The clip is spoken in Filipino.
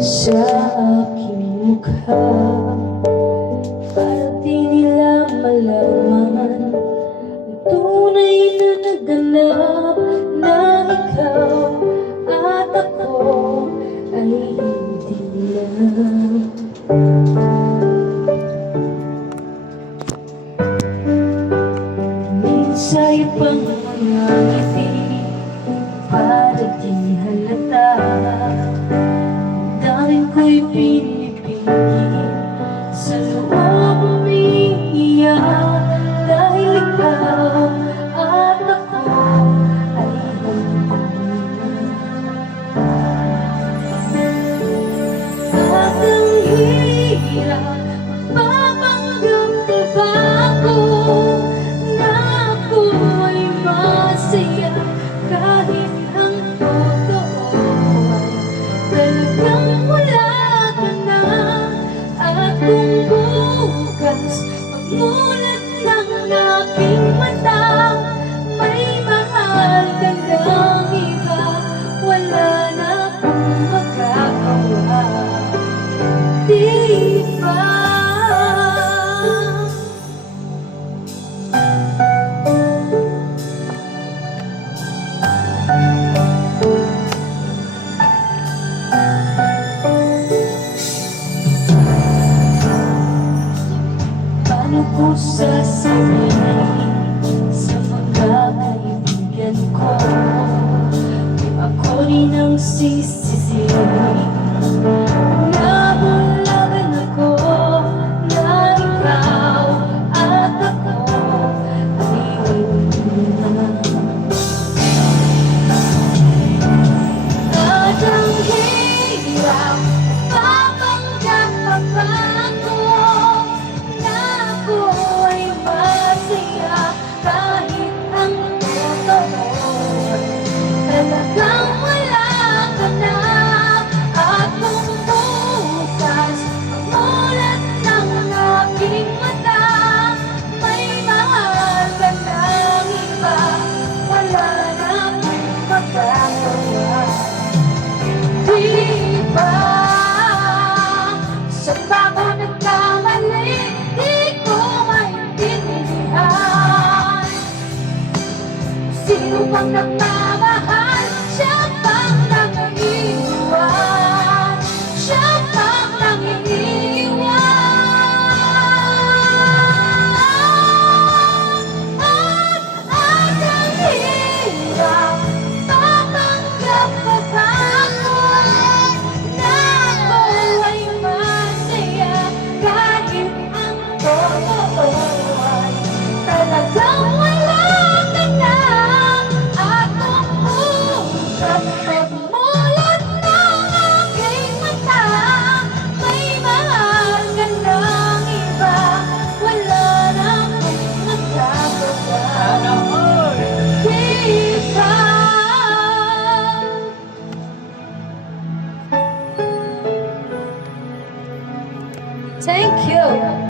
sa aking mukha, para di nila malaman ang tunay na naganap, na ikaw at ako ay hindi lang. Minsan pang mga ngiti, para di halata, dahil ko'y pinipigil sa loob umiiyak, dahil ikaw at ako ay at ang hirap mapapanggap na bago na ako ay masaya, kahit ang totoo ay talagang wala ka na. At kung bukas magmulat ng aking mata, may mahal ka ng iba, wala na akong magagawa, di ba? Paano ko sasabihin sa mga kaibigan ko, ako rin ang sisisihin